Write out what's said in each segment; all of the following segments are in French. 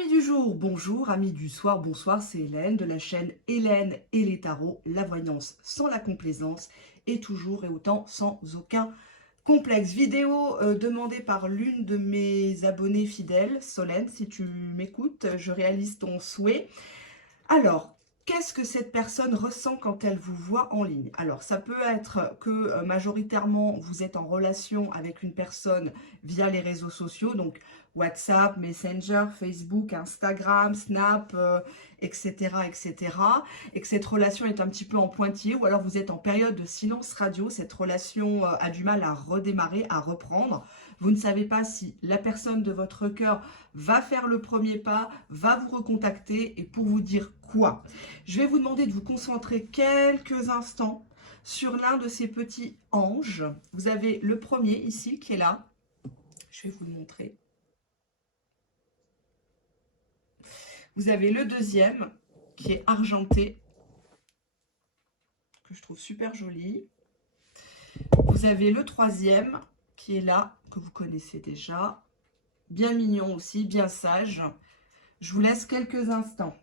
Amis du jour, bonjour, amis du soir, bonsoir, c'est Hélène de la chaîne Hélène et les tarots, la voyance sans la complaisance et toujours et autant sans aucun complexe. Vidéo demandée par l'une de mes abonnées fidèles, Solène, si tu m'écoutes, je réalise ton souhait. Alors, qu'est-ce que cette personne ressent quand elle vous voit en ligne? Alors, ça peut être que majoritairement, vous êtes en relation avec une personne via les réseaux sociaux, donc WhatsApp, Messenger, Facebook, Instagram, Snap, etc., etc. Et que cette relation est un petit peu en pointillé, ou alors vous êtes en période de silence radio, cette relation a du mal à redémarrer, à reprendre. Vous ne savez pas si la personne de votre cœur va faire le premier pas, va vous recontacter et pour vous dire quoi. Je vais vous demander de vous concentrer quelques instants sur l'un de ces petits anges. Vous avez le premier ici qui est là. Je vais vous le montrer. Vous avez le deuxième qui est argenté, que je trouve super joli. Vous avez le troisième qui est là, que vous connaissez déjà. Bien mignon aussi, bien sage. Je vous laisse quelques instants.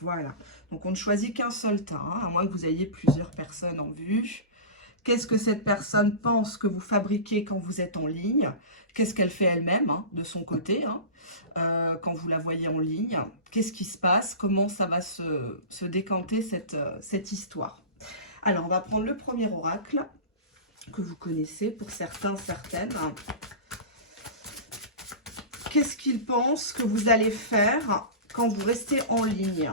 Voilà, donc on ne choisit qu'un seul tas, hein, à moins que vous ayez plusieurs personnes en vue. Qu'est-ce que cette personne pense que vous fabriquez quand vous êtes en ligne? Qu'est-ce qu'elle fait elle-même, hein, de son côté, hein, quand vous la voyez en ligne? Qu'est-ce qui se passe? Comment ça va se décanter cette histoire? Alors, on va prendre le premier oracle que vous connaissez, pour certains, certaines. Qu'est-ce qu'il pense que vous allez faire quand vous restez en ligne?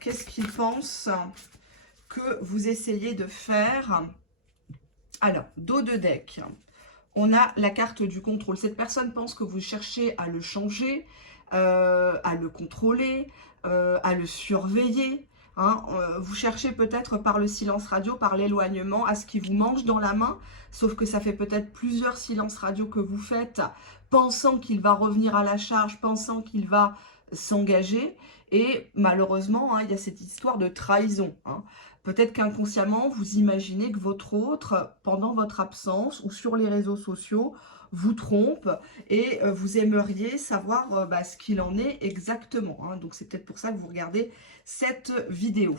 Qu'est-ce qu'il pense que vous essayez de faire? Alors, dos de deck, on a la carte du contrôle. Cette personne pense que vous cherchez à le changer, à le contrôler, à le surveiller. Hein. Vous cherchez peut-être par le silence radio, par l'éloignement, à ce qu'il vous mange dans la main. Sauf que ça fait peut-être plusieurs silences radio que vous faites, pensant qu'il va revenir à la charge, pensant qu'il va s'engager. Et malheureusement, hein, il y a cette histoire de trahison. Hein. Peut-être qu'inconsciemment, vous imaginez que votre autre, pendant votre absence ou sur les réseaux sociaux, vous trompe et vous aimeriez savoir ce qu'il en est exactement. Hein. Donc, c'est peut-être pour ça que vous regardez cette vidéo.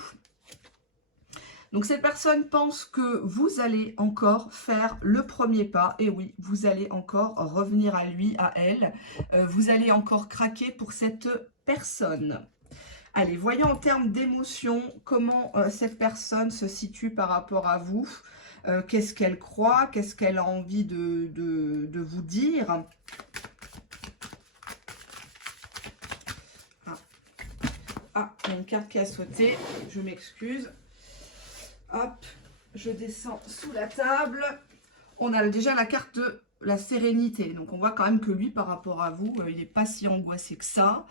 Donc, cette personne pense que vous allez encore faire le premier pas. Et oui, vous allez encore revenir à lui, à elle. Vous allez encore craquer pour cette personne. Allez, voyons en termes d'émotion comment cette personne se situe par rapport à vous. Qu'est-ce qu'elle croit? Qu'est-ce qu'elle a envie de vous dire? Il y a une carte qui a sauté. Je m'excuse. Hop, je descends sous la table. On a déjà la carte de la sérénité. Donc, on voit quand même que lui, par rapport à vous, il n'est pas si angoissé que ça.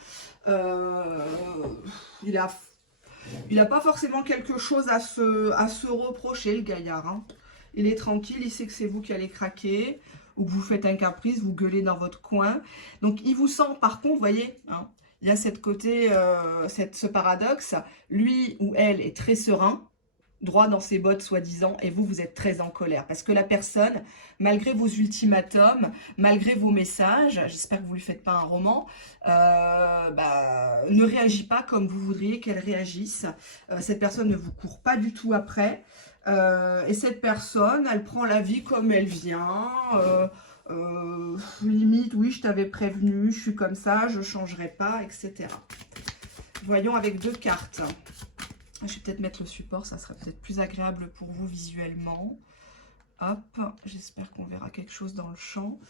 Il a pas forcément quelque chose à se reprocher, le gaillard. Hein. Il est tranquille, il sait que c'est vous qui allez craquer, ou que vous faites un caprice, vous gueulez dans votre coin. Donc, il vous sent, par contre, vous voyez, hein, il y a cette côté, ce paradoxe. Lui ou elle est très serein, droit dans ses bottes soi-disant, et vous, vous êtes très en colère. Parce que la personne, malgré vos ultimatums, malgré vos messages, j'espère que vous ne lui faites pas un roman, ne réagit pas comme vous voudriez qu'elle réagisse. Cette personne ne vous court pas du tout après. Et cette personne, elle prend la vie comme elle vient. Limite, oui, je t'avais prévenu, je suis comme ça, je ne changerai pas, etc. Voyons avec deux cartes. Je vais peut-être mettre le support, ça sera peut-être plus agréable pour vous visuellement. Hop, j'espère qu'on verra quelque chose dans le champ.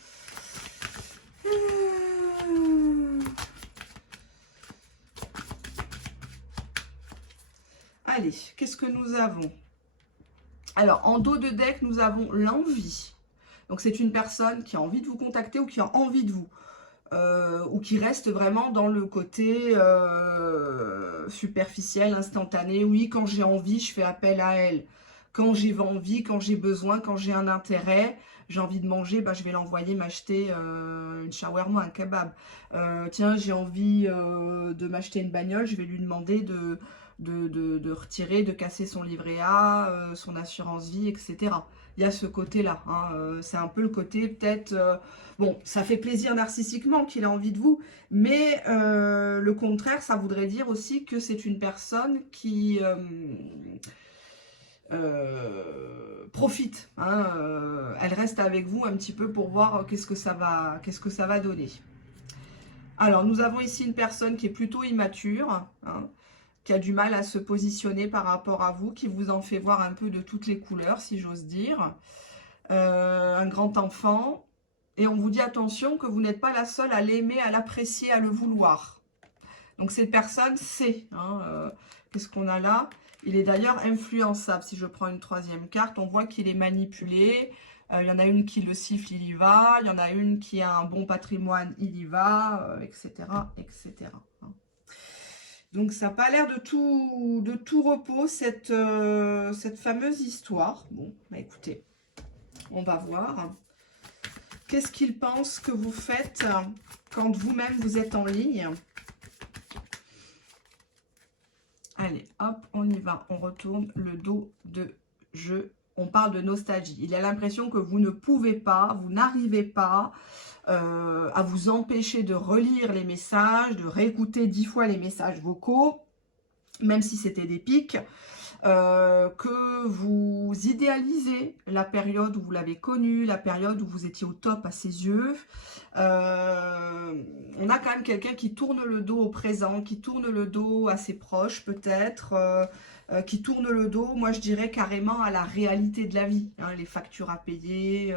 Allez, qu'est-ce que nous avons? Alors, en dos de deck, nous avons l'envie. Donc, c'est une personne qui a envie de vous contacter ou qui a envie de vous. Ou qui reste vraiment dans le côté superficiel, instantané. Oui, quand j'ai envie, je fais appel à elle. Quand j'ai envie, quand j'ai besoin, quand j'ai un intérêt, j'ai envie de manger, je vais l'envoyer m'acheter une shawarma, un kebab. Tiens, j'ai envie de m'acheter une bagnole, je vais lui demander de retirer, de casser son livret A, son assurance vie, etc. Il y a ce côté-là. Hein, c'est un peu le côté peut-être... bon, ça fait plaisir narcissiquement qu'il a envie de vous, mais le contraire, ça voudrait dire aussi que c'est une personne qui... profite, hein, elle reste avec vous un petit peu pour voir qu'est-ce que ça va donner. Alors, nous avons ici une personne qui est plutôt immature, hein, qui a du mal à se positionner par rapport à vous, qui vous en fait voir un peu de toutes les couleurs, si j'ose dire. Un grand enfant. Et on vous dit attention que vous n'êtes pas la seule à l'aimer, à l'apprécier, à le vouloir. Donc, cette personne sait. Hein, qu'est-ce qu'on a là? Il est d'ailleurs influençable. Si je prends une troisième carte, on voit qu'il est manipulé. Il y en a une qui le siffle, il y va. Il y en a une qui a un bon patrimoine, il y va, etc., etc. Donc, ça n'a pas l'air de tout repos, cette fameuse histoire. Bon, bah écoutez, on va voir. Qu'est-ce qu'il pense que vous faites quand vous-même vous êtes en ligne? Allez, hop, on y va. On retourne le dos de jeu. On parle de nostalgie. Il a l'impression que vous ne pouvez pas, vous n'arrivez pas à vous empêcher de relire les messages, de réécouter 10 fois les messages vocaux, même si c'était des pics, que vous idéalisez la période où vous l'avez connu, la période où vous étiez au top à ses yeux. On a quand même quelqu'un qui tourne le dos au présent, qui tourne le dos à ses proches peut-être, qui tourne le dos, moi je dirais carrément à la réalité de la vie, hein, les factures à payer,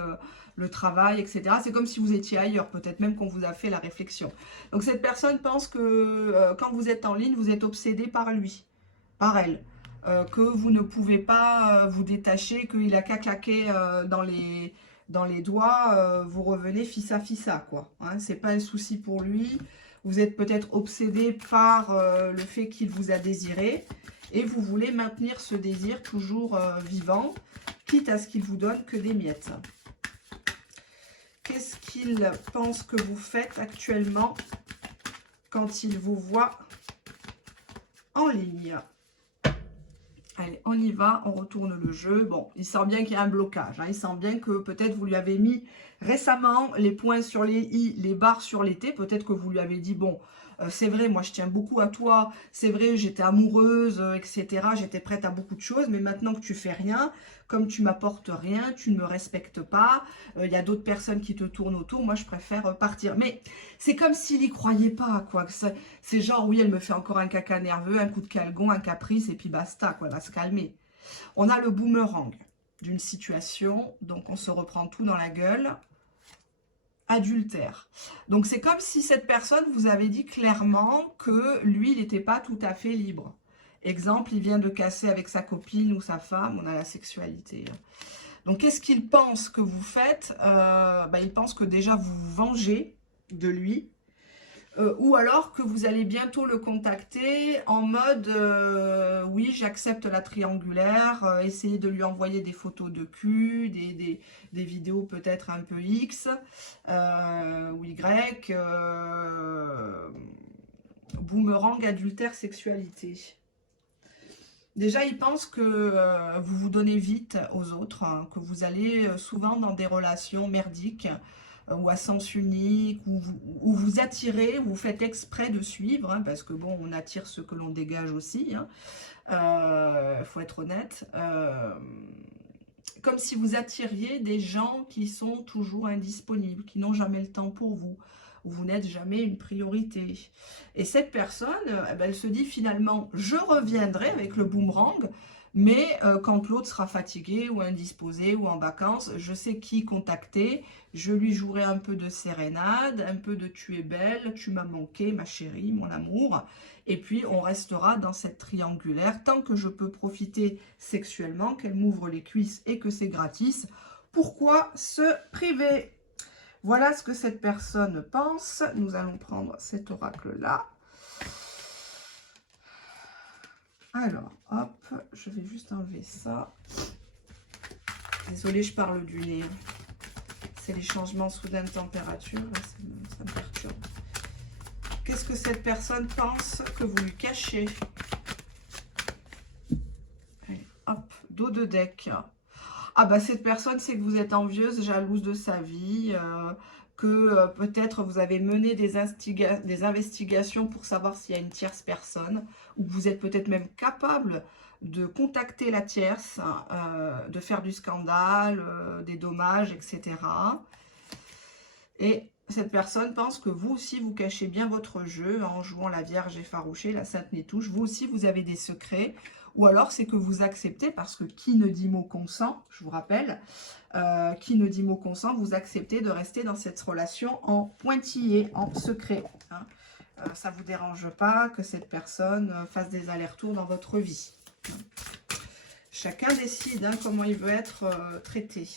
le travail, etc. C'est comme si vous étiez ailleurs, peut-être même qu'on vous a fait la réflexion. Donc cette personne pense que quand vous êtes en ligne, vous êtes obsédé par lui, par elle, que vous ne pouvez pas vous détacher, qu'il a qu'à claquer dans les doigts, vous revenez fissa, quoi. Hein, c'est pas un souci pour lui. Vous êtes peut-être obsédé par le fait qu'il vous a désiré et vous voulez maintenir ce désir toujours vivant, quitte à ce qu'il vous donne que des miettes. Qu'est-ce qu'il pense que vous faites actuellement quand il vous voit en ligne? Allez, on y va, on retourne le jeu. Bon, il sent bien qu'il y a un blocage. Hein. Il sent bien que peut-être vous lui avez mis récemment les points sur les i, les barres sur les t. Peut-être que vous lui avez dit, bon, c'est vrai, moi je tiens beaucoup à toi. C'est vrai, j'étais amoureuse, etc. J'étais prête à beaucoup de choses. Mais maintenant que tu fais rien, comme tu m'apportes rien, tu ne me respectes pas. Il y a d'autres personnes qui te tournent autour. Moi, je préfère partir. Mais c'est comme s'il n'y croyait pas, quoi. C'est genre, oui, elle me fait encore un caca nerveux, un coup de calgon, un caprice, et puis basta, quoi. Elle va se calmer. On a le boomerang d'une situation. Donc, on se reprend tout dans la gueule. Adultère. Donc, c'est comme si cette personne vous avait dit clairement que lui, il n'était pas tout à fait libre. Exemple, il vient de casser avec sa copine ou sa femme. On a la sexualité. Donc, qu'est-ce qu'il pense que vous faites? Il pense que déjà, vous vous vengez de lui. Ou alors que vous allez bientôt le contacter en mode oui, j'accepte la triangulaire, essayez de lui envoyer des photos de cul, des vidéos peut-être un peu X ou Y, boomerang, adultère, sexualité. Déjà, il pense que vous vous donnez vite aux autres, hein, que vous allez souvent dans des relations merdiques, ou à sens unique, où vous attirez, où vous faites exprès de suivre, hein, parce que bon, on attire ce que l'on dégage aussi, hein, faut être honnête, comme si vous attiriez des gens qui sont toujours indisponibles, qui n'ont jamais le temps pour vous, où vous n'êtes jamais une priorité. Et cette personne, elle se dit finalement, je reviendrai avec le boomerang, mais quand l'autre sera fatigué ou indisposé ou en vacances, je sais qui contacter. Je lui jouerai un peu de sérénade, un peu de tu es belle, tu m'as manqué, ma chérie, mon amour. Et puis, on restera dans cette triangulaire tant que je peux profiter sexuellement, qu'elle m'ouvre les cuisses et que c'est gratis. Pourquoi se priver? Voilà ce que cette personne pense. Nous allons prendre cet oracle-là. Alors, hop, je vais juste enlever ça. Désolée, je parle du nez. C'est les changements soudains de température. Là, ça me perturbe. Qu'est-ce que cette personne pense que vous lui cachez? de deck. Ah bah cette personne, c'est que vous êtes envieuse, jalouse de sa vie, que peut-être vous avez mené des investigations pour savoir s'il y a une tierce personne, ou que vous êtes peut-être même capable de contacter la tierce, de faire du scandale, des dommages, etc. Et cette personne pense que vous aussi, vous cachez bien votre jeu en jouant la Vierge effarouchée, la Sainte Nétouche. Vous aussi, vous avez des secrets. Ou alors, c'est que vous acceptez, parce que qui ne dit mot consent, je vous rappelle, qui ne dit mot consent, vous acceptez de rester dans cette relation en pointillé, en secret. Hein. Ça ne vous dérange pas que cette personne fasse des allers-retours dans votre vie. Chacun décide comment il veut être traité.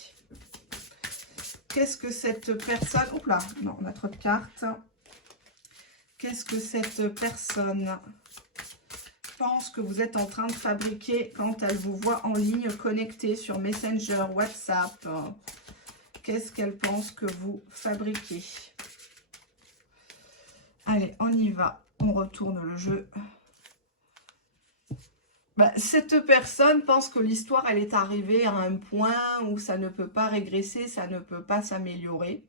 Qu'est-ce que cette personne... Oups là, non, on a trop de cartes. Qu'est-ce que cette personne pense que vous êtes en train de fabriquer quand elle vous voit en ligne connecté sur Messenger, WhatsApp? Qu'est-ce qu'elle pense que vous fabriquez? Allez, on y va. On retourne le jeu. Bah, cette personne pense que l'histoire, elle est arrivée à un point où ça ne peut pas régresser, ça ne peut pas s'améliorer.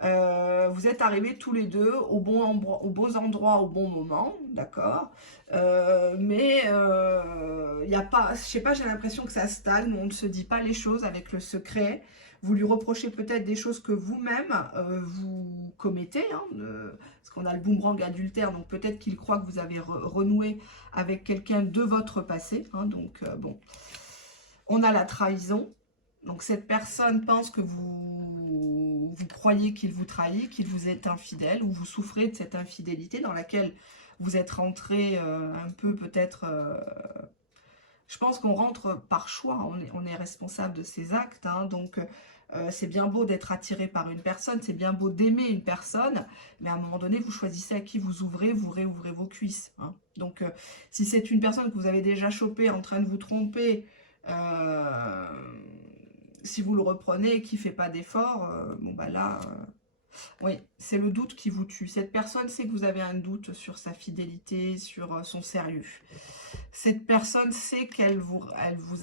Vous êtes arrivés tous les deux au bon endroit, au beau endroit, au bon moment, d'accord, mais il n'y a pas, je sais pas, j'ai l'impression que ça stagne, on ne se dit pas les choses avec le secret. Vous lui reprochez peut-être des choses que vous-même vous commettez, hein, parce qu'on a le boomerang adultère, donc peut-être qu'il croit que vous avez renoué avec quelqu'un de votre passé, hein, donc bon. On a la trahison. Donc, cette personne pense que vous croyez qu'il vous trahit, qu'il vous est infidèle, ou vous souffrez de cette infidélité dans laquelle vous êtes rentré un peu peut-être... je pense qu'on rentre par choix, on est responsable de ses actes, hein, donc c'est bien beau d'être attiré par une personne, c'est bien beau d'aimer une personne, mais à un moment donné, vous choisissez à qui vous ouvrez, vous réouvrez vos cuisses. Hein. Donc, si c'est une personne que vous avez déjà chopée en train de vous tromper... si vous le reprenez et qu'il ne fait pas d'effort, bon bah là, oui, c'est le doute qui vous tue. Cette personne sait que vous avez un doute sur sa fidélité, sur son sérieux. Cette personne sait qu'elle vous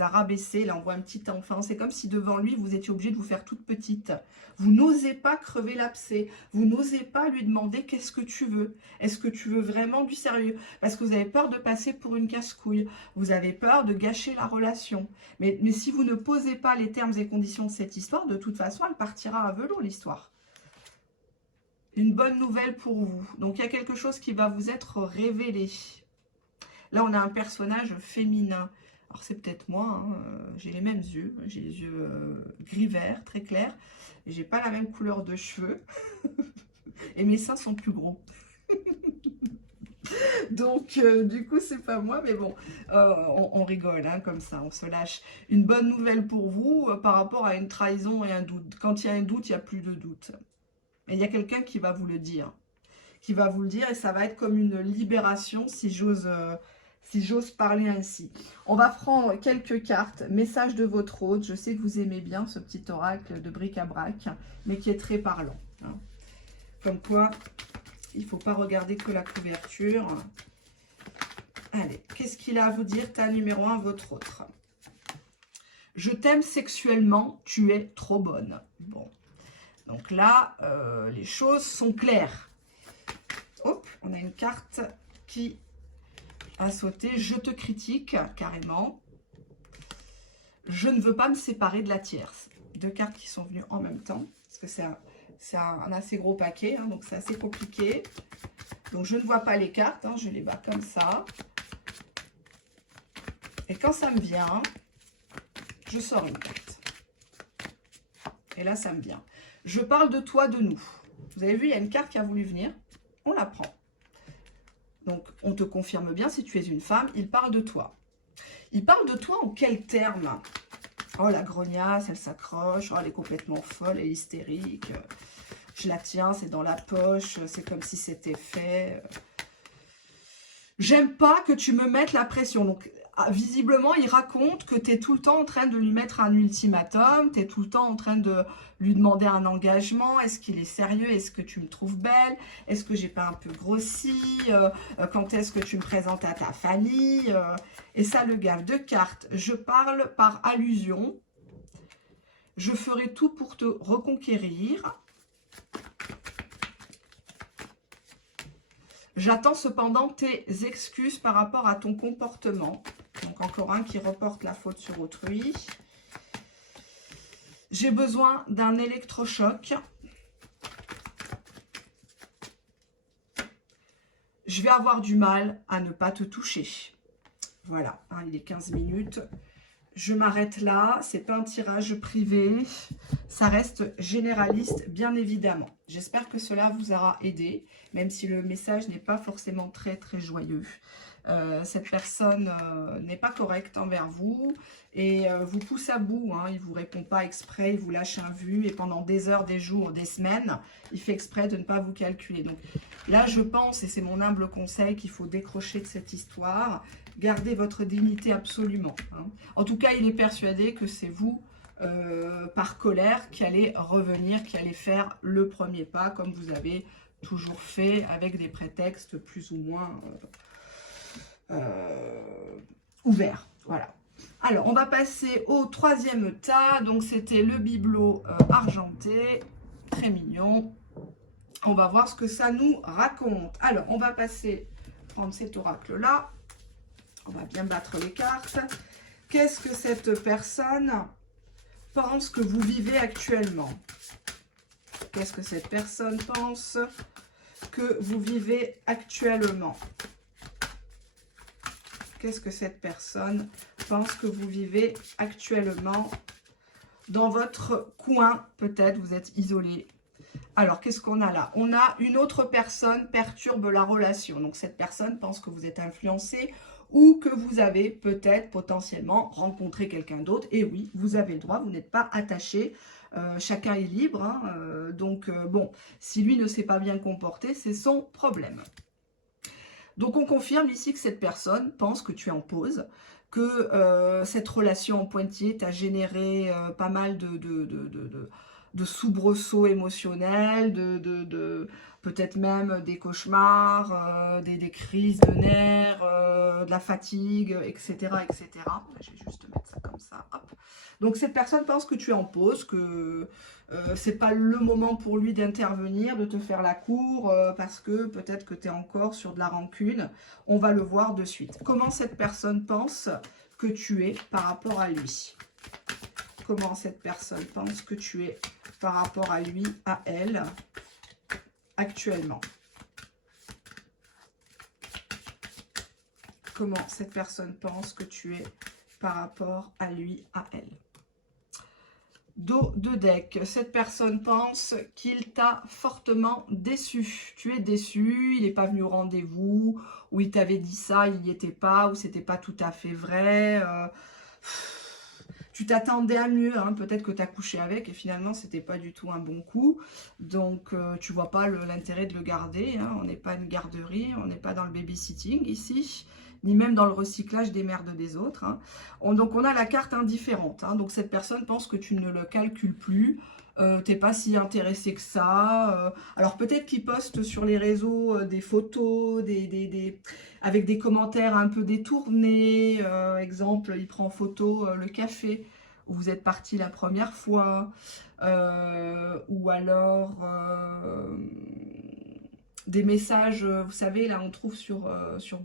a rabaissé, elle envoie un petit enfant. C'est comme si devant lui, vous étiez obligé de vous faire toute petite. Vous n'osez pas crever l'abcès. Vous n'osez pas lui demander qu'est-ce que tu veux. Est-ce que tu veux vraiment du sérieux? Parce que vous avez peur de passer pour une casse-couille. Vous avez peur de gâcher la relation. Mais si vous ne posez pas les termes et conditions de cette histoire, de toute façon, elle partira à velours, l'histoire. Une bonne nouvelle pour vous. Donc, il y a quelque chose qui va vous être révélé. Là, on a un personnage féminin. Alors, c'est peut-être moi. Hein. J'ai les mêmes yeux. J'ai les yeux gris-vert, très clairs. J'ai pas la même couleur de cheveux. Et mes seins sont plus gros. Donc, du coup, c'est pas moi. Mais bon, on rigole hein, comme ça. On se lâche. Une bonne nouvelle pour vous par rapport à une trahison et un doute. Quand il y a un doute, il n'y a plus de doute. Et il y a quelqu'un qui va vous le dire. Qui va vous le dire et ça va être comme une libération si j'ose parler ainsi. On va prendre quelques cartes. Message de votre hôte. Je sais que vous aimez bien ce petit oracle de bric-à-brac, mais qui est très parlant. Hein. Comme quoi, il ne faut pas regarder que la couverture. Allez, qu'est-ce qu'il a à vous dire? Tas numéro 1, votre autre. Je t'aime sexuellement, tu es trop bonne. Bon. Donc là, les choses sont claires. Hop, on a une carte qui a sauté. Je te critique, carrément. Je ne veux pas me séparer de la tierce. Deux cartes qui sont venues en même temps. Parce que c'est un assez gros paquet, hein, donc c'est assez compliqué. Donc je ne vois pas les cartes, hein, je les bats comme ça. Et quand ça me vient, je sors une carte. Et là, ça me vient. Je parle de toi, de nous. Vous avez vu, il y a une carte qui a voulu venir. On la prend. Donc, on te confirme bien, si tu es une femme, il parle de toi. Il parle de toi en quels termes? Oh, la grognasse, elle s'accroche. Oh, elle est complètement folle, elle est hystérique. Je la tiens, c'est dans la poche. C'est comme si c'était fait. J'aime pas que tu me mettes la pression. Donc, visiblement, il raconte que tu es tout le temps en train de lui mettre un ultimatum, tu es tout le temps en train de lui demander un engagement. Est-ce qu'il est sérieux? Est-ce que tu me trouves belle? Est-ce que j'ai pas un peu grossi? Quand est-ce que tu me présentes à ta famille? Et ça le gave. Deux cartes. Je parle par allusion. Je ferai tout pour te reconquérir. J'attends cependant tes excuses par rapport à ton comportement. Donc encore un qui reporte la faute sur autrui. J'ai besoin d'un électrochoc. Je vais avoir du mal à ne pas te toucher. Voilà, hein, il est 15 minutes. Je m'arrête là. C'est pas un tirage privé. Ça reste généraliste, bien évidemment. J'espère que cela vous aura aidé, même si le message n'est pas forcément très, très joyeux. Cette personne n'est pas correcte envers vous et vous pousse à bout. Hein. Il ne vous répond pas exprès, il vous lâche un vu et pendant des heures, des jours, des semaines, il fait exprès de ne pas vous calculer. Donc là, je pense, et c'est mon humble conseil, qu'il faut décrocher de cette histoire. Gardez votre dignité absolument. Hein. En tout cas, il est persuadé que c'est vous, par colère, qui allez revenir, qui allez faire le premier pas, comme vous avez toujours fait, avec des prétextes plus ou moins ouverts. Voilà. Alors, on va passer au troisième tas. Donc, c'était le bibelot argenté. Très mignon. On va voir ce que ça nous raconte. Alors, on va prendre cet oracle-là. On va bien battre les cartes. Qu'est-ce que cette personne pense que vous vivez actuellement? Qu'est-ce que cette personne pense que vous vivez actuellement? Qu'est-ce que cette personne pense que vous vivez actuellement dans votre coin? Peut-être vous êtes isolé. Alors, qu'est-ce qu'on a là? On a une autre personne perturbe la relation. Donc, cette personne pense que vous êtes influencé ou que vous avez peut-être potentiellement rencontré quelqu'un d'autre. Et oui, vous avez le droit, vous n'êtes pas attaché. Chacun est libre. Hein, bon, si lui ne s'est pas bien comporté, c'est son problème. Donc, on confirme ici que cette personne pense que tu es en pause, que cette relation en pointillé t'a généré pas mal de soubresauts émotionnels, peut-être même des cauchemars, des crises de nerfs, de la fatigue, etc. etc. Je vais juste mettre ça comme ça. Hop. Donc, cette personne pense que tu es en pause, que c'est pas le moment pour lui d'intervenir, de te faire la cour, parce que peut-être que tu es encore sur de la rancune. On va le voir de suite. Comment cette personne pense que tu es par rapport à lui? Comment cette personne pense que tu es par rapport à lui, à elle, actuellement? Comment cette personne pense que tu es par rapport à lui, à elle? Dos de deck, cette personne pense qu'il t'a fortement déçu. Tu es déçu, il n'est pas venu au rendez-vous, ou il t'avait dit ça, il n'y était pas, ou c'était pas tout à fait vrai. Tu t'attendais à mieux, hein. Peut-être que tu as couché avec et finalement c'était pas du tout un bon coup. Donc tu vois pas l'intérêt de le garder. Hein. On n'est pas une garderie, on n'est pas dans le babysitting ici, ni même dans le recyclage des merdes des autres. Hein. Donc on a la carte indifférente. Hein. Donc cette personne pense que tu ne le calcules plus. T'es pas si intéressé que ça. Alors peut-être qu'il poste sur les réseaux des photos, avec des commentaires un peu détournés. Exemple, il prend en photo le café où vous êtes parti la première fois. Ou alors des messages, vous savez, là on trouve sur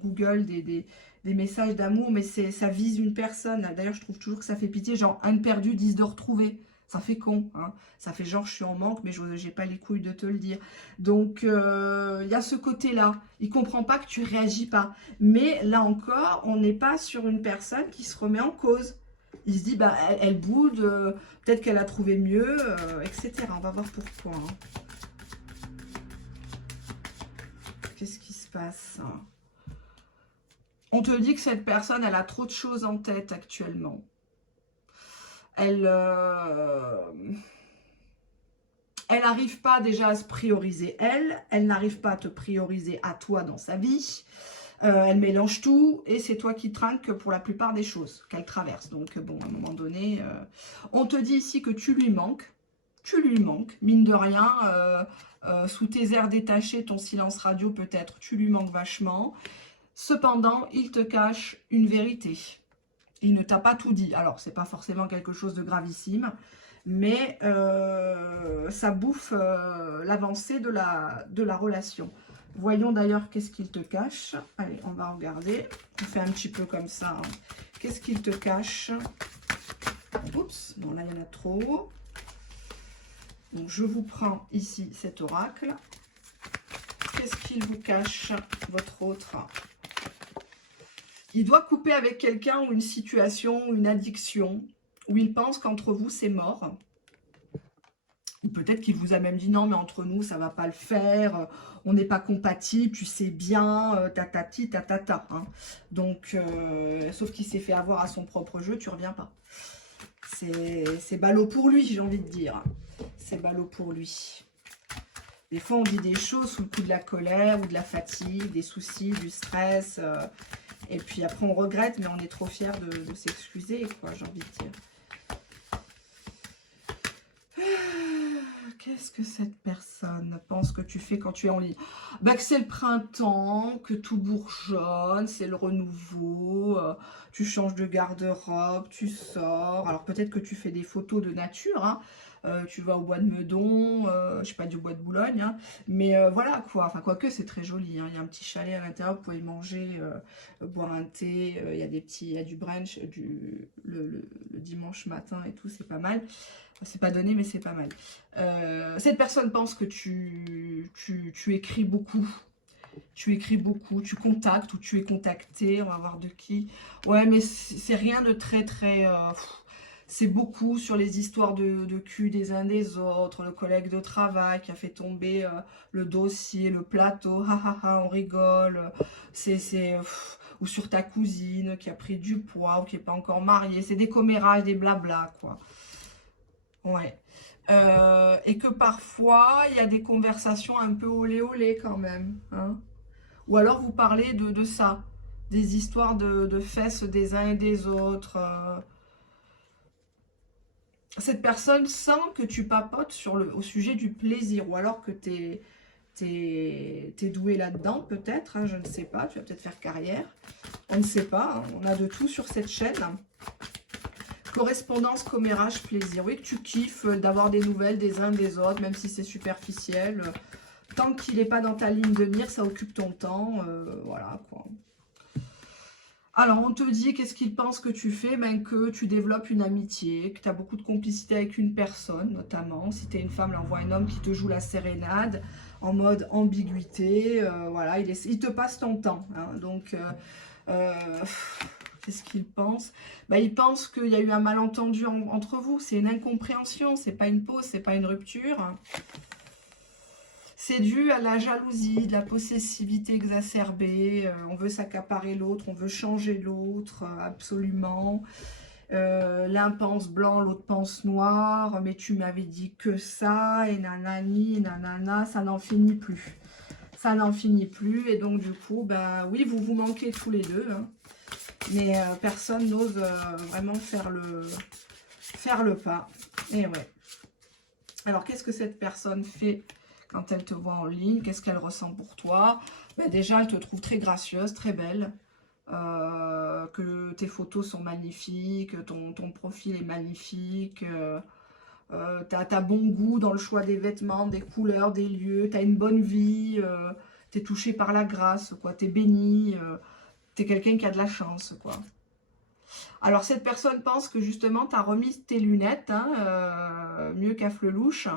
Google des messages d'amour, mais ça vise une personne. D'ailleurs, je trouve toujours que ça fait pitié, genre un de perdu, 10 de retrouvé. Ça fait con, hein. Ça fait genre je suis en manque, mais je n'ai pas les couilles de te le dire. Donc, il y a ce côté-là. Il ne comprend pas que tu ne réagis pas. Mais là encore, on n'est pas sur une personne qui se remet en cause. Il se dit, bah, elle boude, peut-être qu'elle a trouvé mieux, etc. On va voir pourquoi. Hein. Qu'est-ce qui se passe? On te dit que cette personne, elle a trop de choses en tête actuellement. Elle n'arrive pas déjà à se prioriser elle n'arrive pas à te prioriser à toi dans sa vie. Elle mélange tout et c'est toi qui trinques pour la plupart des choses qu'elle traverse. Donc bon, à un moment donné, on te dit ici que tu lui manques. Tu lui manques, mine de rien, sous tes airs détachés, ton silence radio peut-être, tu lui manques vachement. Cependant, il te cache une vérité. Il ne t'a pas tout dit. Alors, c'est pas forcément quelque chose de gravissime, mais ça bouffe l'avancée de la relation. Voyons d'ailleurs qu'est-ce qu'il te cache. Allez, on va regarder. On fait un petit peu comme ça. Hein. Qu'est-ce qu'il te cache? Oups, bon là il y en a trop. Donc je vous prends ici cet oracle. Qu'est-ce qu'il vous cache, votre autre? Il doit couper avec quelqu'un ou une situation, une addiction, où il pense qu'entre vous c'est mort. Ou peut-être qu'il vous a même dit non mais entre nous ça va pas le faire, on n'est pas compatible, tu sais bien, tatati, tatata. Hein. Donc, sauf qu'il s'est fait avoir à son propre jeu, tu reviens pas. C'est ballot pour lui, j'ai envie de dire. C'est ballot pour lui. Des fois on dit des choses sous le coup de la colère ou de la fatigue, des soucis, du stress. Et puis après on regrette mais on est trop fiers de s'excuser, quoi, j'ai envie de dire. Qu'est-ce que cette personne pense que tu fais quand tu es en ligne? Bah, que c'est le printemps, que tout bourgeonne, c'est le renouveau, tu changes de garde-robe, tu sors. Alors peut-être que tu fais des photos de nature, hein. Tu vas au bois de Meudon, je sais pas, du bois de Boulogne, hein. Mais voilà quoi, enfin quoique c'est très joli, hein. Il y a un petit chalet à l'intérieur, vous pouvez manger, boire un thé, il y a il y a du brunch le dimanche matin et tout, c'est pas mal. C'est pas donné, mais c'est pas mal. Cette personne pense que tu écris beaucoup. Tu écris beaucoup, tu contactes ou tu es contacté. On va voir de qui. Ouais, mais c'est rien de très, très... c'est beaucoup sur les histoires de cul des uns des autres. Le collègue de travail qui a fait tomber le dossier, le plateau. Ha, ha, ha, on rigole. Ou sur ta cousine qui a pris du poids ou qui n'est pas encore mariée. C'est des commérages, des blabla, quoi. Ouais. Et que parfois, il y a des conversations un peu olé olé quand même. Hein. Ou alors, vous parlez de ça. Des histoires de fesses des uns et des autres. Cette personne sent que tu papotes au sujet du plaisir. Ou alors que t'es doué là-dedans, peut-être. Hein, je ne sais pas. Tu vas peut-être faire carrière. On ne sait pas. Hein, on a de tout sur cette chaîne. Correspondance, commérage, plaisir. Oui, que tu kiffes d'avoir des nouvelles des uns des autres, même si c'est superficiel. Tant qu'il n'est pas dans ta ligne de mire, ça occupe ton temps. Voilà, quoi. Alors, on te dit, qu'est-ce qu'il pense que tu fais? Ben, que tu développes une amitié, que tu as beaucoup de complicité avec une personne, notamment. Si tu es une femme, là, on voit un homme qui te joue la sérénade, en mode ambiguïté. Voilà, il te passe ton temps. Hein, donc... qu'est-ce qu'il pense? Ben, il pense qu'il y a eu un malentendu entre vous. C'est une incompréhension. C'est pas une pause, c'est pas une rupture. C'est dû à la jalousie, de la possessivité exacerbée. On veut s'accaparer l'autre, on veut changer l'autre, absolument. L'un pense blanc, l'autre pense noir. Mais tu m'avais dit que ça, et nanani, nanana, ça n'en finit plus. Ça n'en finit plus. Et donc, du coup, ben oui, vous vous manquez tous les deux. Hein. Mais personne n'ose vraiment faire le pas. Et ouais. Alors, qu'est-ce que cette personne fait quand elle te voit en ligne? Qu'est-ce qu'elle ressent pour toi? Ben, déjà, elle te trouve très gracieuse, très belle. Que tes photos sont magnifiques, ton profil est magnifique. T'as bon goût dans le choix des vêtements, des couleurs, des lieux. T'as une bonne vie. T'es touché par la grâce, quoi. T'es béni. T'es quelqu'un qui a de la chance, quoi. Alors, cette personne pense que, justement, tu as remis tes lunettes, hein, mieux qu'à Flelouche.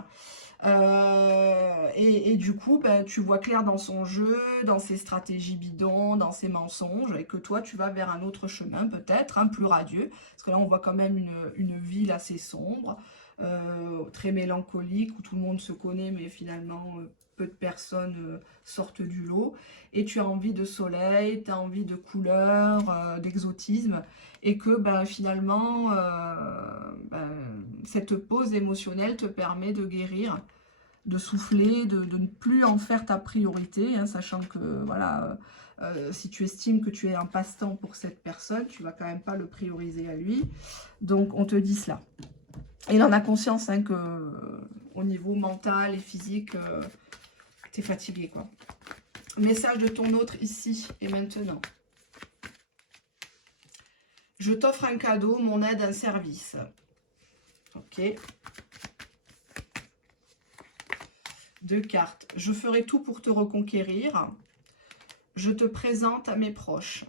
Et du coup, ben, tu vois clair dans son jeu, dans ses stratégies bidons, dans ses mensonges, et que toi, tu vas vers un autre chemin, peut-être, hein, plus radieux. Parce que là, on voit quand même une ville assez sombre, très mélancolique, où tout le monde se connaît, mais finalement... peu de personnes sortent du lot, et tu as envie de soleil, tu as envie de couleurs, d'exotisme, et que ben, finalement, cette pause émotionnelle te permet de guérir de souffler, de ne plus en faire ta priorité, hein, sachant que, voilà, si tu estimes que tu es un passe-temps pour cette personne, tu ne vas quand même pas le prioriser à lui. Donc, on te dit cela. Et il en a conscience, hein, que au niveau mental et physique, tu es fatigué, quoi. Message de ton autre ici et maintenant. Je t'offre un cadeau, mon aide, un service. Ok. 2 cartes. Je ferai tout pour te reconquérir. Je te présente à mes proches.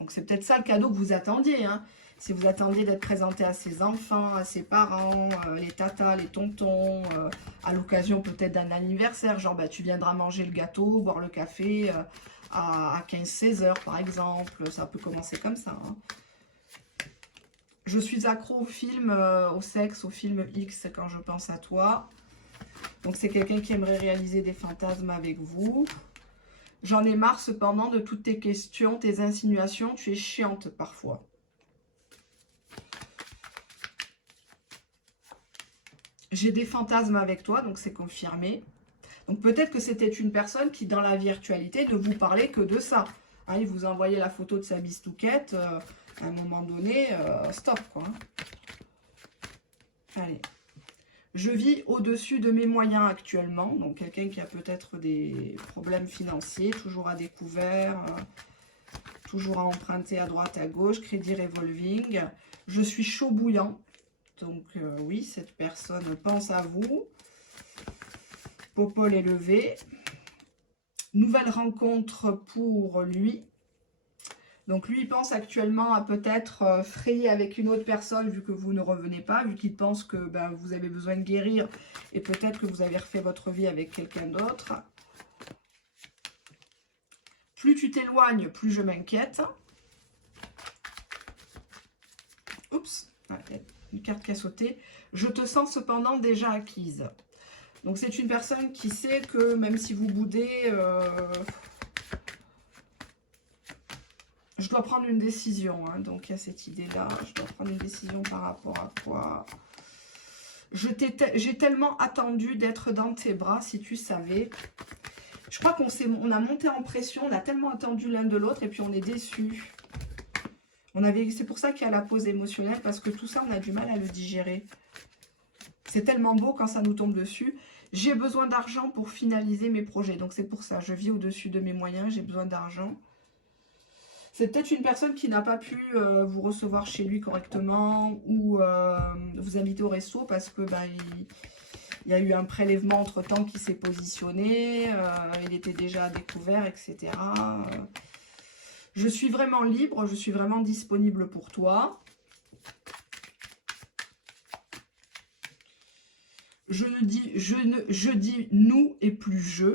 Donc, c'est peut-être ça le cadeau que vous attendiez, hein. Si vous attendiez d'être présenté à ses enfants, à ses parents, les tatas, les tontons, à l'occasion peut-être d'un anniversaire, genre bah, tu viendras manger le gâteau, boire le café à 15-16 heures par exemple, ça peut commencer comme ça. Hein. Je suis accro au film, au sexe, au film X quand je pense à toi. Donc c'est quelqu'un qui aimerait réaliser des fantasmes avec vous. J'en ai marre cependant de toutes tes questions, tes insinuations, tu es chiante parfois. J'ai des fantasmes avec toi, donc c'est confirmé. Donc peut-être que c'était une personne qui, dans la virtualité, ne vous parlait que de ça. Hein, il vous envoyait la photo de sa bistouquette. À un moment donné, stop, quoi. Allez. Je vis au-dessus de mes moyens actuellement. Donc quelqu'un qui a peut-être des problèmes financiers, toujours à découvert, toujours à emprunter à droite, à gauche, crédit revolving. Je suis chaud bouillant. Donc oui, cette personne pense à vous. Popole élevé. Nouvelle rencontre pour lui. Donc lui, il pense actuellement à peut-être frayer avec une autre personne vu que vous ne revenez pas, vu qu'il pense que ben, vous avez besoin de guérir et peut-être que vous avez refait votre vie avec quelqu'un d'autre. Plus tu t'éloignes, plus je m'inquiète. Oups, une carte qui a sauté. Je te sens cependant déjà acquise. Donc c'est une personne qui sait que même si vous boudez, je dois prendre une décision. Hein. Donc il y a cette idée-là. Je dois prendre une décision par rapport à quoi? J'ai tellement attendu d'être dans tes bras, si tu savais. Je crois qu'on a monté en pression, on a tellement attendu l'un de l'autre et puis on est déçus. C'est pour ça qu'il y a la pause émotionnelle, parce que tout ça, on a du mal à le digérer. C'est tellement beau quand ça nous tombe dessus. J'ai besoin d'argent pour finaliser mes projets. Donc c'est pour ça, je vis au-dessus de mes moyens, j'ai besoin d'argent. C'est peut-être une personne qui n'a pas pu vous recevoir chez lui correctement ou vous inviter au resto parce que bah, il y a eu un prélèvement entre-temps qui s'est positionné, il était déjà à découvert, etc. Je suis vraiment libre, je suis vraiment disponible pour toi. Je dis nous et plus je.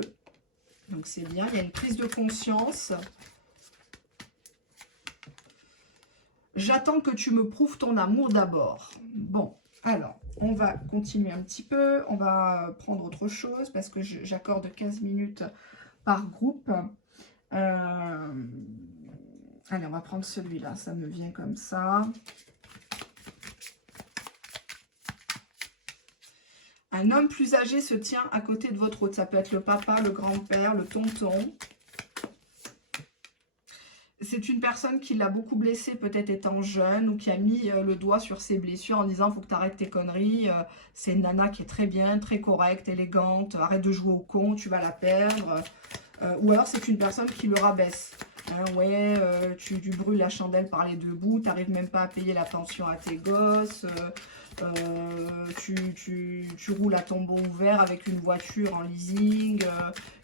Donc c'est bien, il y a une prise de conscience. J'attends que tu me prouves ton amour d'abord. Bon, alors, on va continuer un petit peu. On va prendre autre chose parce que j'accorde 15 minutes par groupe. Allez, on va prendre celui-là. Ça me vient comme ça. Un homme plus âgé se tient à côté de votre hôte. Ça peut être le papa, le grand-père, le tonton. C'est une personne qui l'a beaucoup blessé, peut-être étant jeune, ou qui a mis le doigt sur ses blessures en disant « faut que tu arrêtes tes conneries, c'est une nana qui est très bien, très correcte, élégante, arrête de jouer au con, tu vas la perdre. » Ou alors c'est une personne qui le rabaisse. Hein, ouais, tu brûles la chandelle par les deux bouts, tu n'arrives même pas à payer la pension à tes gosses, tu roules à tombeau ouvert avec une voiture en leasing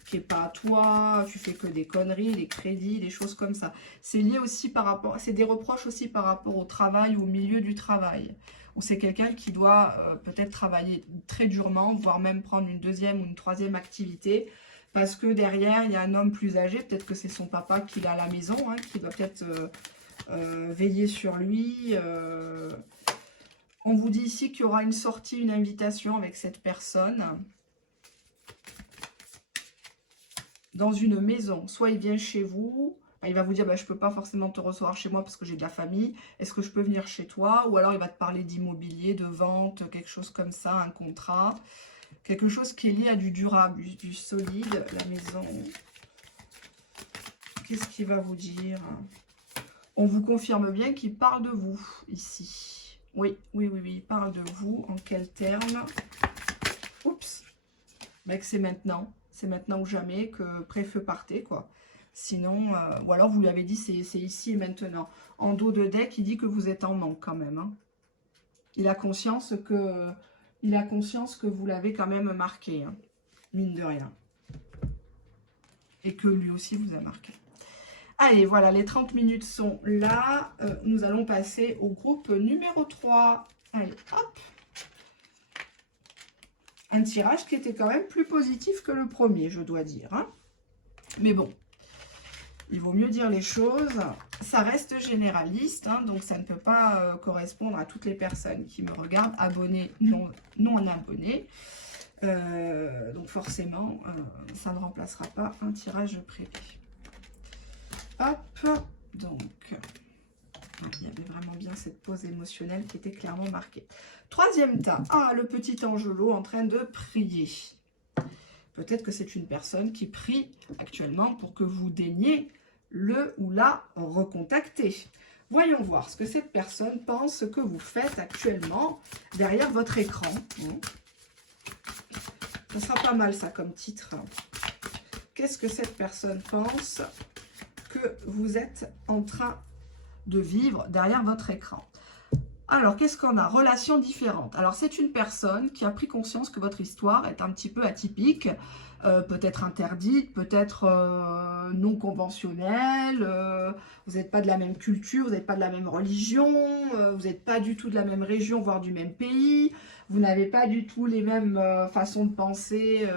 qui n'est pas à toi, tu fais que des conneries, des crédits, des choses comme ça. C'est lié aussi par rapport, c'est des reproches aussi par rapport au travail ou au milieu du travail. C'est quelqu'un qui doit peut-être travailler très durement, voire même prendre une deuxième ou une troisième activité, parce que derrière, il y a un homme plus âgé, peut-être que c'est son papa qui l'a à la maison, hein, qui doit peut-être veiller sur lui. On vous dit ici qu'il y aura une sortie, une invitation avec cette personne dans une maison. Soit il vient chez vous, il va vous dire bah, « je ne peux pas forcément te recevoir chez moi parce que j'ai de la famille. Est-ce que je peux venir chez toi ?» Ou alors il va te parler d'immobilier, de vente, quelque chose comme ça, un contrat. Quelque chose qui est lié à du durable, du solide, la maison. Qu'est-ce qu'il va vous dire? On vous confirme bien qu'il parle de vous, ici. Oui, oui, oui, oui, il parle de vous. En quels termes? Oups. Mais que c'est maintenant. C'est maintenant ou jamais que pré-feu partez, quoi. Sinon, ou alors vous lui avez dit c'est ici et maintenant. En dos de deck, il dit que vous êtes en manque quand même. Hein. Il a conscience que vous l'avez quand même marqué, hein, mine de rien. Et que lui aussi vous a marqué. Allez, voilà, les 30 minutes sont là. Nous allons passer au groupe numéro 3. Allez, hop. Un tirage qui était quand même plus positif que le premier, je dois dire. Hein. Mais bon, il vaut mieux dire les choses. Ça reste généraliste, hein, donc ça ne peut pas correspondre à toutes les personnes qui me regardent, abonnés, non abonnés. Donc forcément, ça ne remplacera pas un tirage privé. Hop, donc, il y avait vraiment bien cette pause émotionnelle qui était clairement marquée. Troisième tas, le petit Angelo en train de prier. Peut-être que c'est une personne qui prie actuellement pour que vous daigniez le ou la recontacter. Voyons voir ce que cette personne pense que vous faites actuellement derrière votre écran. Ça sera pas mal ça comme titre. Qu'est-ce que cette personne pense que vous êtes en train de vivre derrière votre écran? Alors, qu'est-ce qu'on a? Relations différentes. Alors, c'est une personne qui a pris conscience que votre histoire est un petit peu atypique, peut-être interdite, peut-être non conventionnelle, vous n'êtes pas de la même culture, vous n'êtes pas de la même religion, vous n'êtes pas du tout de la même région, voire du même pays, vous n'avez pas du tout les mêmes façons de penser,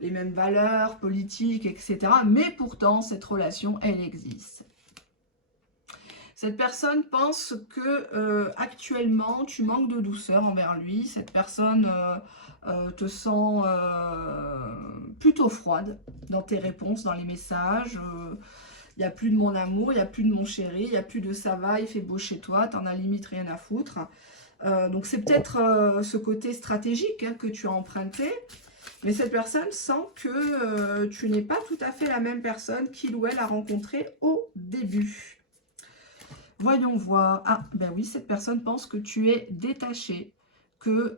les mêmes valeurs politiques, etc. Mais pourtant, cette relation, elle existe. Cette personne pense que actuellement, tu manques de douceur envers lui. Cette personne te sent plutôt froide dans tes réponses, dans les messages. Il n'y a plus de mon amour, il n'y a plus de mon chéri, il n'y a plus de ça va, il fait beau chez toi, tu n'en as limite rien à foutre. Donc c'est peut-être ce côté stratégique que tu as emprunté. Mais cette personne sent que tu n'es pas tout à fait la même personne qu'il ou elle a rencontré au début. Voyons voir. Ah, ben oui, cette personne pense que tu es détaché, que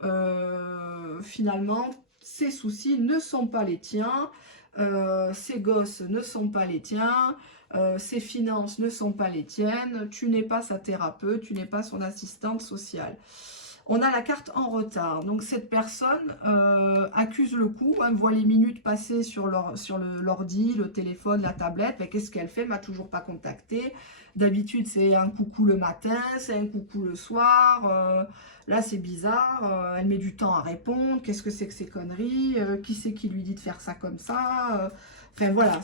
finalement, ses soucis ne sont pas les tiens, ses gosses ne sont pas les tiens, ses finances ne sont pas les tiennes, tu n'es pas sa thérapeute, tu n'es pas son assistante sociale. On a la carte en retard. Donc, cette personne accuse le coup, voit les minutes passer sur l'ordi, le téléphone, la tablette. Ben, qu'est-ce qu'elle fait? M'a toujours pas contacté. D'habitude, c'est un coucou le matin, c'est un coucou le soir. Là, c'est bizarre. Elle met du temps à répondre. Qu'est-ce que c'est que ces conneries? Qui c'est qui lui dit de faire ça comme ça? Enfin, voilà.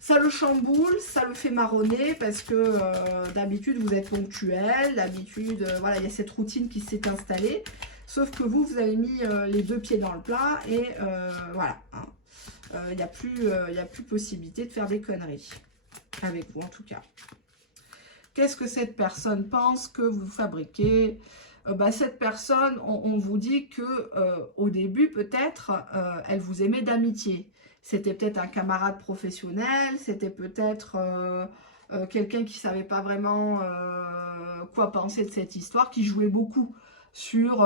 Ça le chamboule, ça le fait marronner parce que d'habitude, vous êtes ponctuel. D'habitude, voilà, il y a cette routine qui s'est installée. Sauf que vous avez mis les deux pieds dans le plat et voilà. Il n'y a plus possibilité de faire des conneries. Avec vous en tout cas. Qu'est-ce que cette personne pense que vous fabriquez? Cette personne, on vous dit que au début peut-être elle vous aimait d'amitié. C'était peut-être un camarade professionnel, c'était peut-être quelqu'un qui ne savait pas vraiment quoi penser de cette histoire, qui jouait beaucoup sur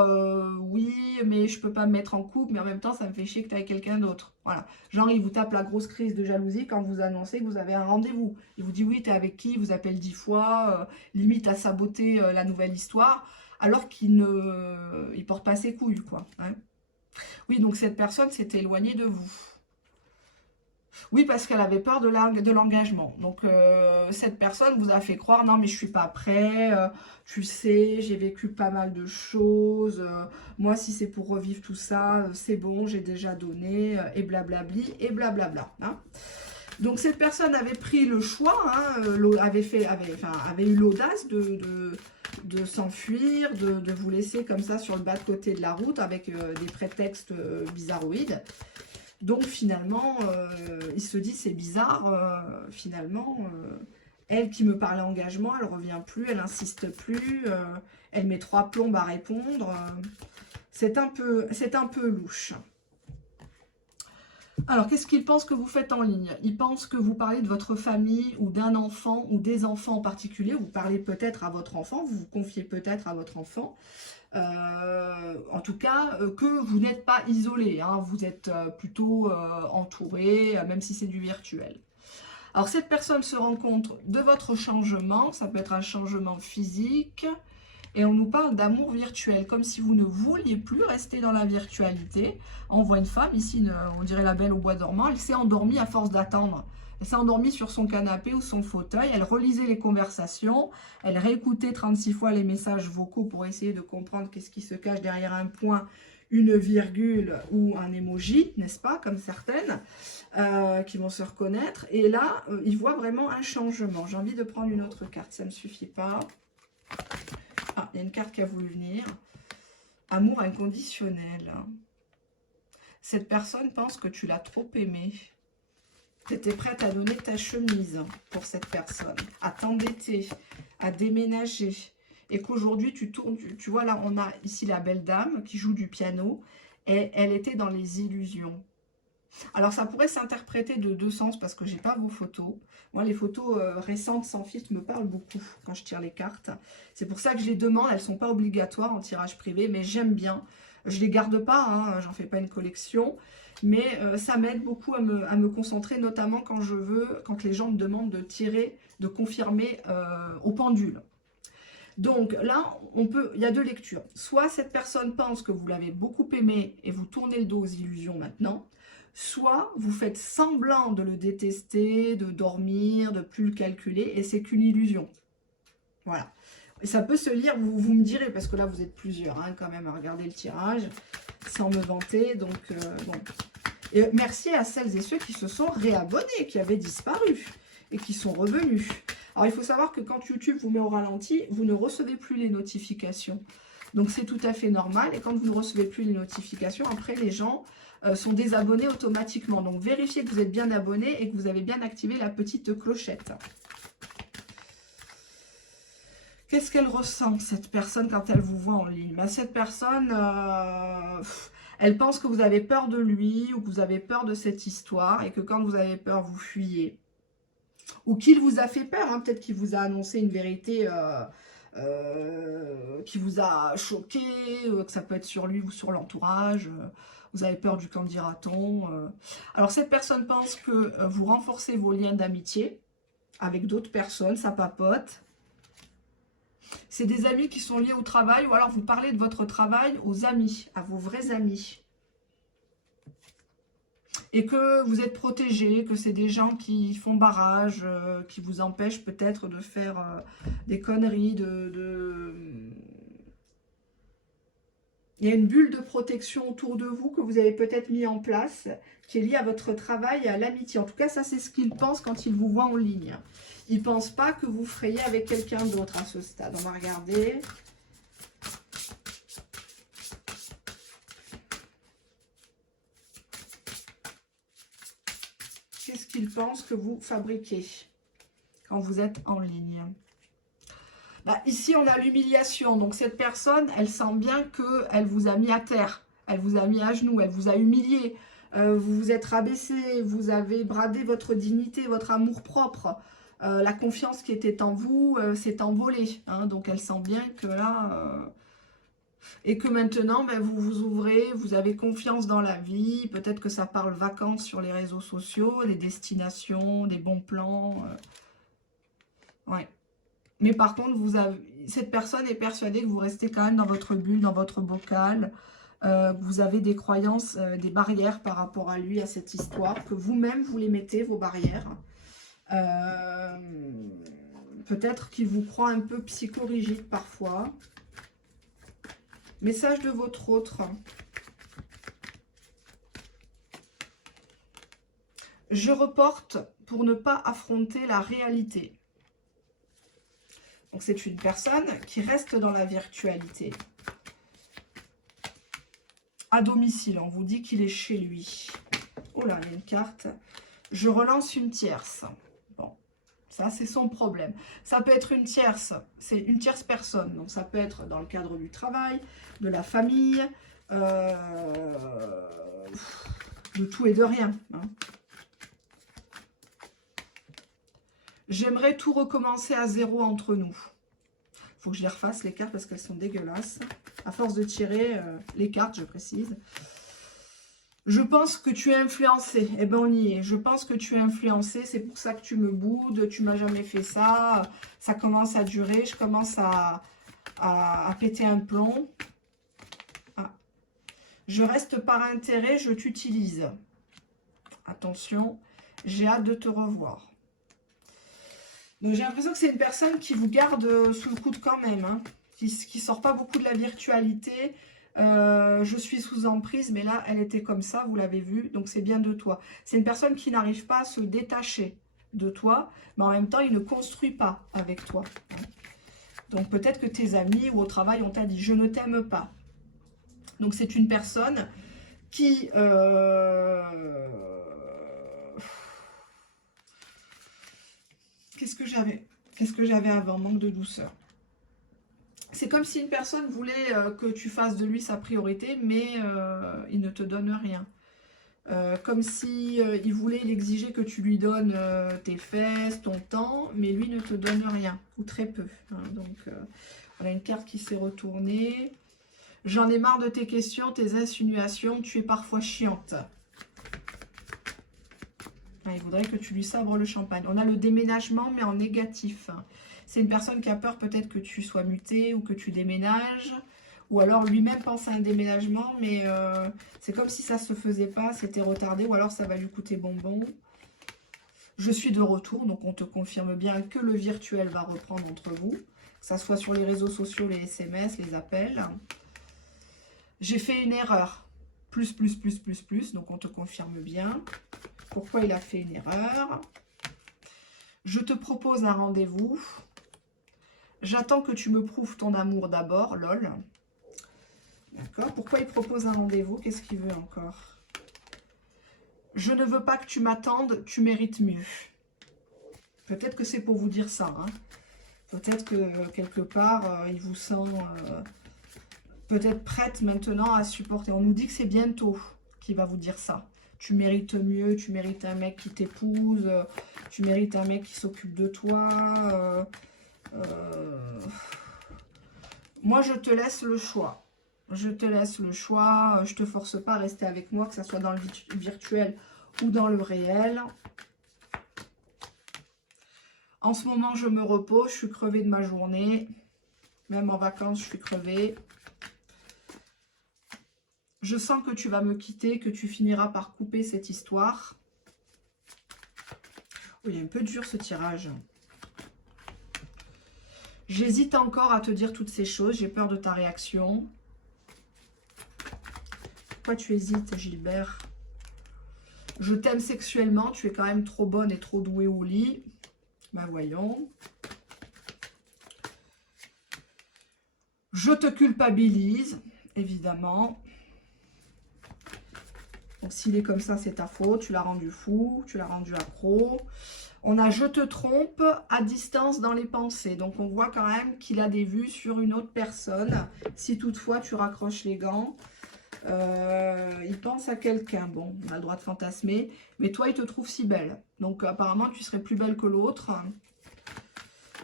oui, mais je peux pas me mettre en couple, mais en même temps, ça me fait chier que tu aies quelqu'un d'autre. Voilà. Genre, il vous tape la grosse crise de jalousie quand vous annoncez que vous avez un rendez-vous. Il vous dit oui, tu es avec qui? Il vous appelle 10 fois, limite à saboter la nouvelle histoire, alors qu'il ne porte pas ses couilles, quoi. Hein. Oui, donc cette personne s'est éloignée de vous. Oui, parce qu'elle avait peur de l'engagement. Donc, cette personne vous a fait croire, non, mais je suis pas prêt, tu sais, j'ai vécu pas mal de choses, moi, si c'est pour revivre tout ça, c'est bon, j'ai déjà donné, et blablabli, et blablabla. Hein. Donc, cette personne avait pris le choix, hein, avait eu l'audace de s'enfuir, de vous laisser comme ça sur le bas de côté de la route avec des prétextes bizarroïdes. Donc finalement, il se dit c'est bizarre, finalement, elle qui me parlait engagement, elle revient plus, elle insiste plus, elle met 3 plombes à répondre. C'est un peu louche. Alors, qu'est-ce qu'il pense que vous faites en ligne? Il pense que vous parlez de votre famille ou d'un enfant ou des enfants en particulier. Vous parlez peut-être à votre enfant, vous vous confiez peut-être à votre enfant. En tout cas, que vous n'êtes pas isolé, hein, vous êtes plutôt entouré, même si c'est du virtuel. Alors, cette personne se rend compte de votre changement, ça peut être un changement physique, et on nous parle d'amour virtuel, comme si vous ne vouliez plus rester dans la virtualité. On voit une femme, ici, on dirait la Belle au bois dormant, elle s'est endormie à force d'attendre. Elle s'est endormie sur son canapé ou son fauteuil, elle relisait les conversations, elle réécoutait 36 fois les messages vocaux pour essayer de comprendre qu'est-ce qui se cache derrière un point, une virgule ou un emoji, n'est-ce pas, comme certaines, qui vont se reconnaître. Et là, il voit vraiment un changement. J'ai envie de prendre une autre carte, ça ne me suffit pas. Ah, il y a une carte qui a voulu venir. Amour inconditionnel. Cette personne pense que tu l'as trop aimé. Tu étais prête à donner ta chemise pour cette personne, à t'endetter, à déménager. Et qu'aujourd'hui, tu tournes, tu vois, là, on a ici la belle dame qui joue du piano. Et elle était dans les illusions. Alors, ça pourrait s'interpréter de deux sens parce que je n'ai pas vos photos. Moi, les photos récentes sans filtre me parlent beaucoup quand je tire les cartes. C'est pour ça que je les demande. Elles ne sont pas obligatoires en tirage privé, mais j'aime bien. Je ne les garde pas, hein, j'en fais pas une collection. Mais ça m'aide beaucoup à me concentrer, notamment quand les gens me demandent de tirer, de confirmer au pendule. Donc là, il y a deux lectures. Soit cette personne pense que vous l'avez beaucoup aimé et vous tournez le dos aux illusions maintenant. Soit vous faites semblant de le détester, de dormir, de plus le calculer, et c'est qu'une illusion. Voilà. Et ça peut se lire, vous me direz, parce que là vous êtes plusieurs hein, quand même à regarder le tirage, sans me vanter. Donc bon. Et merci à celles et ceux qui se sont réabonnés, qui avaient disparu et qui sont revenus. Alors il faut savoir que quand YouTube vous met au ralenti, vous ne recevez plus les notifications. Donc c'est tout à fait normal. Et quand vous ne recevez plus les notifications, après les gens sont désabonnés automatiquement. Donc vérifiez que vous êtes bien abonné et que vous avez bien activé la petite clochette. Qu'est-ce qu'elle ressent, cette personne, quand elle vous voit en ligne? Ben, cette personne, elle pense que vous avez peur de lui ou que vous avez peur de cette histoire et que quand vous avez peur, vous fuyez. Ou qu'il vous a fait peur, hein, peut-être qu'il vous a annoncé une vérité qui vous a choqué, que ça peut être sur lui ou sur l'entourage. Vous avez peur du qu'en dira-t-on. Alors cette personne pense que vous renforcez vos liens d'amitié avec d'autres personnes, ça papote. C'est des amis qui sont liés au travail ou alors vous parlez de votre travail aux amis, à vos vrais amis. Et que vous êtes protégé, que c'est des gens qui font barrage, qui vous empêchent peut-être de faire des conneries, Il y a une bulle de protection autour de vous que vous avez peut-être mis en place, qui est liée à votre travail et à l'amitié. En tout cas, ça c'est ce qu'il pense quand il vous voit en ligne. Il ne pense pas que vous frayez avec quelqu'un d'autre à ce stade. On va regarder. Qu'est-ce qu'il pense que vous fabriquez quand vous êtes en ligne? Bah, ici, on a l'humiliation. Donc, cette personne, elle sent bien qu'elle vous a mis à terre. Elle vous a mis à genoux. Elle vous a humilié. Vous vous êtes rabaissé. Vous avez bradé votre dignité, votre amour-propre. La confiance qui était en vous s'est envolée. Hein, donc, elle sent bien que là... et que maintenant, ben, vous vous ouvrez, vous avez confiance dans la vie. Peut-être que ça parle vacances sur les réseaux sociaux, des destinations, des bons plans. Ouais. Mais par contre, cette personne est persuadée que vous restez quand même dans votre bulle, dans votre bocal. Vous avez des croyances, des barrières par rapport à lui, à cette histoire, que vous-même, vous les mettez, vos barrières. Peut-être qu'il vous croit un peu psychorigide parfois. Message de votre autre. Je reporte pour ne pas affronter la réalité. Donc c'est une personne qui reste dans la virtualité. À domicile, on vous dit qu'il est chez lui. Oh là, il y a une carte. Je relance une tierce. Bon, ça c'est son problème. Ça peut être une tierce, c'est une tierce personne. Donc ça peut être dans le cadre du travail, de la famille, de tout et de rien. Hein. J'aimerais tout recommencer à zéro entre nous. Il faut que je les refasse, les cartes, parce qu'elles sont dégueulasses. À force de tirer les cartes, je précise. Je pense que tu es influencé. Eh bien, on y est. Je pense que tu es influencé. C'est pour ça que tu me boudes. Tu m'as jamais fait ça. Ça commence à durer. Je commence à péter un plomb. Ah. Je reste par intérêt. Je t'utilise. Attention. J'ai hâte de te revoir. Donc, j'ai l'impression que c'est une personne qui vous garde sous le coude quand même. Hein, qui ne sort pas beaucoup de la virtualité. Je suis sous emprise, mais là, elle était comme ça, vous l'avez vu, donc c'est bien de toi. C'est une personne qui n'arrive pas à se détacher de toi, mais en même temps, il ne construit pas avec toi. Donc peut-être que tes amis ou au travail, on t'a dit « je ne t'aime pas ». Donc c'est une personne qui... Qu'est-ce que j'avais avant? Manque de douceur. C'est comme si une personne voulait que tu fasses de lui sa priorité, mais il ne te donne rien. Comme si il voulait, il exigeait que tu lui donnes tes fesses, ton temps, mais lui ne te donne rien, ou très peu. Hein. Donc, on a une carte qui s'est retournée. J'en ai marre de tes questions, tes insinuations, tu es parfois chiante. Ah, il voudrait que tu lui sabres le champagne. On a le déménagement, mais en négatif. C'est une personne qui a peur peut-être que tu sois muté ou que tu déménages. Ou alors lui-même pense à un déménagement, mais c'est comme si ça ne se faisait pas, c'était retardé. Ou alors ça va lui coûter bonbon. Je suis de retour, donc on te confirme bien que le virtuel va reprendre entre vous. Que ça soit sur les réseaux sociaux, les SMS, les appels. J'ai fait une erreur. Plus, donc on te confirme bien. Pourquoi il a fait une erreur? Je te propose un rendez-vous. J'attends que tu me prouves ton amour d'abord, lol. D'accord. Pourquoi il propose un rendez-vous? Qu'est-ce qu'il veut encore? Je ne veux pas que tu m'attendes, tu mérites mieux. Peut-être que c'est pour vous dire ça. Hein. Peut-être que quelque part, il vous sent peut-être prête maintenant à supporter. On nous dit que c'est bientôt qu'il va vous dire ça. Tu mérites mieux, tu mérites un mec qui t'épouse, tu mérites un mec qui s'occupe de toi. Moi, je te laisse le choix. Je te laisse le choix. Je ne te force pas à rester avec moi, que ce soit dans le virtuel ou dans le réel. En ce moment, je me repose. Je suis crevée de ma journée. Même en vacances, je suis crevée. Je sens que tu vas me quitter, que tu finiras par couper cette histoire. Oh, il est un peu dur ce tirage. J'hésite encore à te dire toutes ces choses. J'ai peur de ta réaction. Pourquoi tu hésites, Gilbert? Je t'aime sexuellement. Tu es quand même trop bonne et trop douée au lit. Ben voyons. Je te culpabilise, évidemment. Donc s'il est comme ça, c'est ta faute. Tu l'as rendu fou, tu l'as rendu accro. On a « je te trompe » à distance dans les pensées. Donc on voit quand même qu'il a des vues sur une autre personne. Si toutefois tu raccroches les gants, il pense à quelqu'un. Bon, on a le droit de fantasmer. Mais toi, il te trouve si belle. Donc apparemment, tu serais plus belle que l'autre.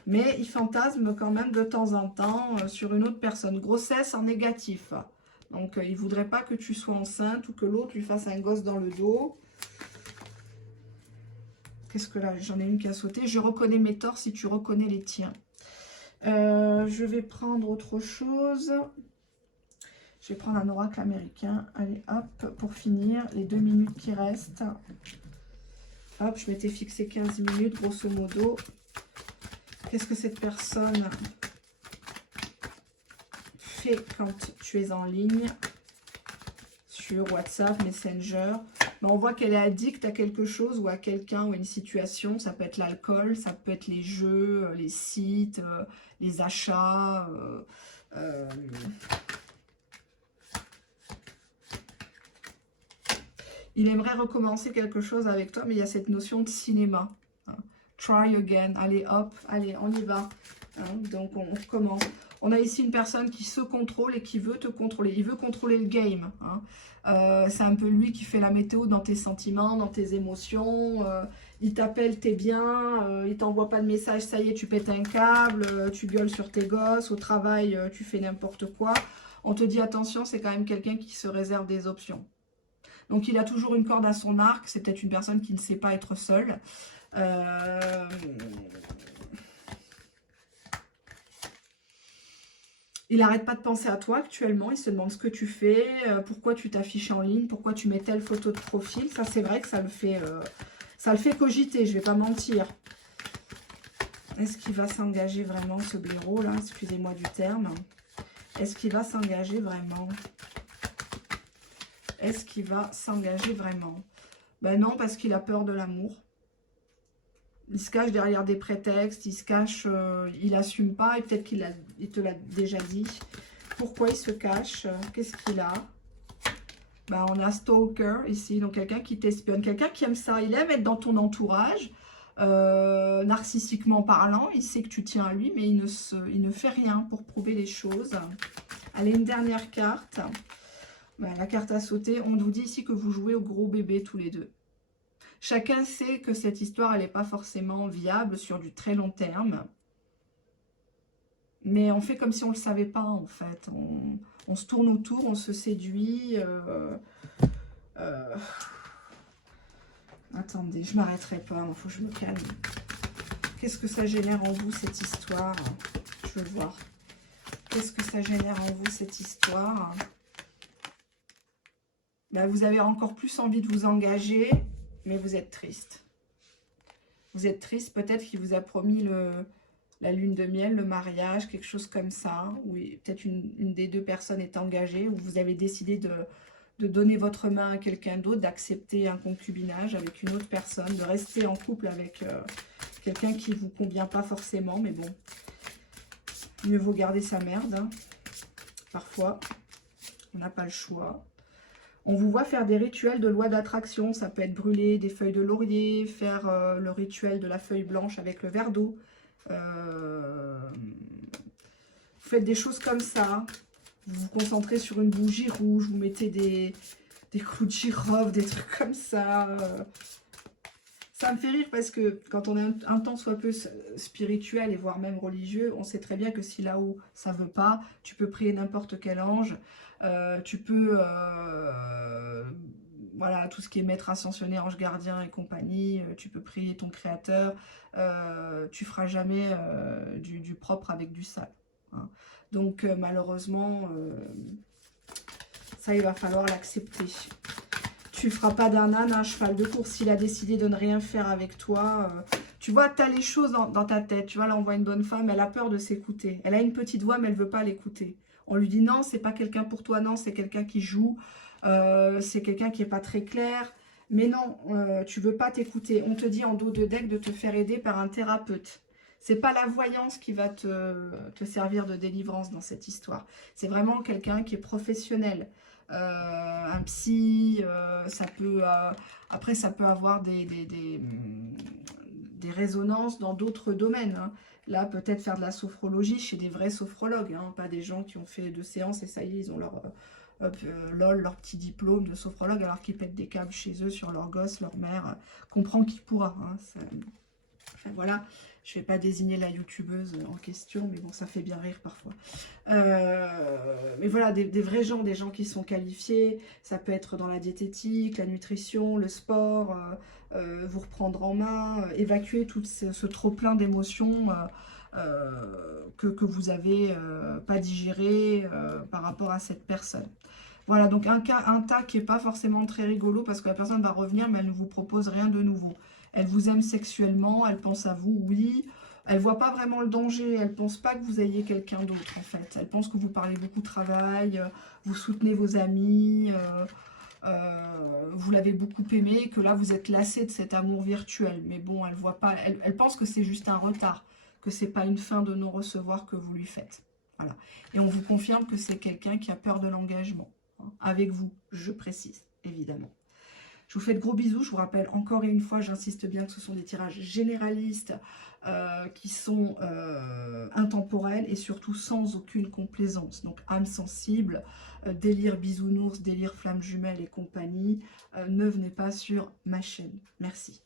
Mais il fantasme quand même de temps en temps sur une autre personne. Grossesse en négatif. Donc il ne voudrait pas que tu sois enceinte ou que l'autre lui fasse un gosse dans le dos. Qu'est-ce que là? J'en ai une qui a sauté. Je reconnais mes torts si tu reconnais les tiens. Je vais prendre autre chose. Je vais prendre un oracle américain. Allez, hop, pour finir, les 2 minutes qui restent. Hop, je m'étais fixé 15 minutes, grosso modo. Qu'est-ce que cette personne fait quand tu es en ligne sur WhatsApp, Messenger? Mais on voit qu'elle est addicte à quelque chose ou à quelqu'un ou à une situation. Ça peut être l'alcool, ça peut être les jeux, les sites, les achats. Il aimerait recommencer quelque chose avec toi, mais il y a cette notion de cinéma. Try again. Allez, hop, allez, on y va. Hein. Donc, on recommence. On a ici une personne qui se contrôle et qui veut te contrôler. Il veut contrôler le game. Hein. C'est un peu lui qui fait la météo dans tes sentiments, dans tes émotions. Il t'appelle, t'es bien. Il t'envoie pas de message, ça y est, tu pètes un câble. Tu gueules sur tes gosses. Au travail, tu fais n'importe quoi. On te dit, attention, c'est quand même quelqu'un qui se réserve des options. Donc, il a toujours une corde à son arc. C'est peut-être une personne qui ne sait pas être seule. Il n'arrête pas de penser à toi actuellement, il se demande ce que tu fais, pourquoi tu t'affiches en ligne, pourquoi tu mets telle photo de profil. Ça, c'est vrai que ça le fait cogiter, je ne vais pas mentir. Est-ce qu'il va s'engager vraiment, ce blaireau là? Excusez-moi du terme. Est-ce qu'il va s'engager vraiment? Est-ce qu'il va s'engager vraiment? Ben non, parce qu'il a peur de l'amour. Il se cache derrière des prétextes, il se cache, il assume pas, et peut-être qu'il te l'a déjà dit. Pourquoi il se cache? Qu'est-ce qu'il a? Ben, on a stalker ici, donc quelqu'un qui t'espionne, quelqu'un qui aime ça. Il aime être dans ton entourage, narcissiquement parlant. Il sait que tu tiens à lui, mais il ne fait rien pour prouver les choses. Allez, une dernière carte. Ben, la carte à sauter. On vous dit ici que vous jouez au gros bébé tous les deux. Chacun sait que cette histoire, elle n'est pas forcément viable sur du très long terme. Mais on fait comme si on ne le savait pas, en fait. On se tourne autour, on se séduit. Attendez, je ne m'arrêterai pas, il faut que je me calme. Qu'est-ce que ça génère en vous, cette histoire? Je veux voir. Qu'est-ce que ça génère en vous, cette histoire? Ben, vous avez encore plus envie de vous engager, mais vous êtes triste. Vous êtes triste, peut-être qu'il vous a promis la lune de miel, le mariage, quelque chose comme ça. Ou peut-être une des deux personnes est engagée, ou vous avez décidé de donner votre main à quelqu'un d'autre, d'accepter un concubinage avec une autre personne, de rester en couple avec quelqu'un qui ne vous convient pas forcément, mais bon, mieux vaut garder sa merde. Hein. Parfois, on n'a pas le choix. On vous voit faire des rituels de loi d'attraction. Ça peut être brûler des feuilles de laurier, faire le rituel de la feuille blanche avec le verre d'eau. Vous faites des choses comme ça. Vous vous concentrez sur une bougie rouge. Vous mettez des clous de girofle, des trucs comme ça. Ça me fait rire parce que quand on est un temps soit peu spirituel et voire même religieux, on sait très bien que si là-haut ça veut pas, tu peux prier n'importe quel ange. Tu peux, voilà, tout ce qui est maître ascensionné, ange gardien et compagnie, tu peux prier ton créateur, tu feras jamais du propre avec du sale. Hein. Donc malheureusement, ça il va falloir l'accepter. Tu feras pas d'un âne un cheval de course. S'il a décidé de ne rien faire avec toi, tu vois, tu as les choses dans ta tête. Tu vois, là on voit une bonne femme, elle a peur de s'écouter. Elle a une petite voix, mais elle veut pas l'écouter. On lui dit non, c'est pas quelqu'un pour toi, non, c'est quelqu'un qui joue, c'est quelqu'un qui est pas très clair. Mais non, tu veux pas t'écouter. On te dit en dos de deck de te faire aider par un thérapeute. C'est pas la voyance qui va te servir de délivrance dans cette histoire. C'est vraiment quelqu'un qui est professionnel. Un psy, ça peut, après ça peut avoir des résonances dans d'autres domaines. Hein. Là, peut-être faire de la sophrologie chez des vrais sophrologues, hein, pas des gens qui ont fait 2 séances et ça y est, ils ont leur petit diplôme de sophrologue alors qu'ils pètent des câbles chez eux sur leur gosse, leur mère. Comprend qui pourra. Hein, enfin, voilà, je ne vais pas désigner la youtubeuse en question, mais bon, ça fait bien rire parfois. Mais voilà, des vrais gens, des gens qui sont qualifiés. Ça peut être dans la diététique, la nutrition, le sport, vous reprendre en main, évacuer tout ce trop-plein d'émotions que vous n'avez pas digéré par rapport à cette personne. Voilà, donc un tas qui n'est pas forcément très rigolo parce que la personne va revenir, mais elle ne vous propose rien de nouveau. Elle vous aime sexuellement, elle pense à vous, oui. Elle ne voit pas vraiment le danger, elle ne pense pas que vous ayez quelqu'un d'autre en fait. Elle pense que vous parlez beaucoup de travail, vous soutenez vos amis, vous l'avez beaucoup aimé, que là vous êtes lassé de cet amour virtuel. Mais bon, elle voit pas, elle pense que c'est juste un retard, que c'est pas une fin de non-recevoir que vous lui faites. Voilà. Et on vous confirme que c'est quelqu'un qui a peur de l'engagement. Hein, avec vous, je précise, évidemment. Je vous fais de gros bisous. Je vous rappelle encore et une fois, j'insiste bien que ce sont des tirages généralistes qui sont intemporels et surtout sans aucune complaisance. Donc âme sensible, délire bisounours, délire flamme jumelle et compagnie, ne venez pas sur ma chaîne. Merci.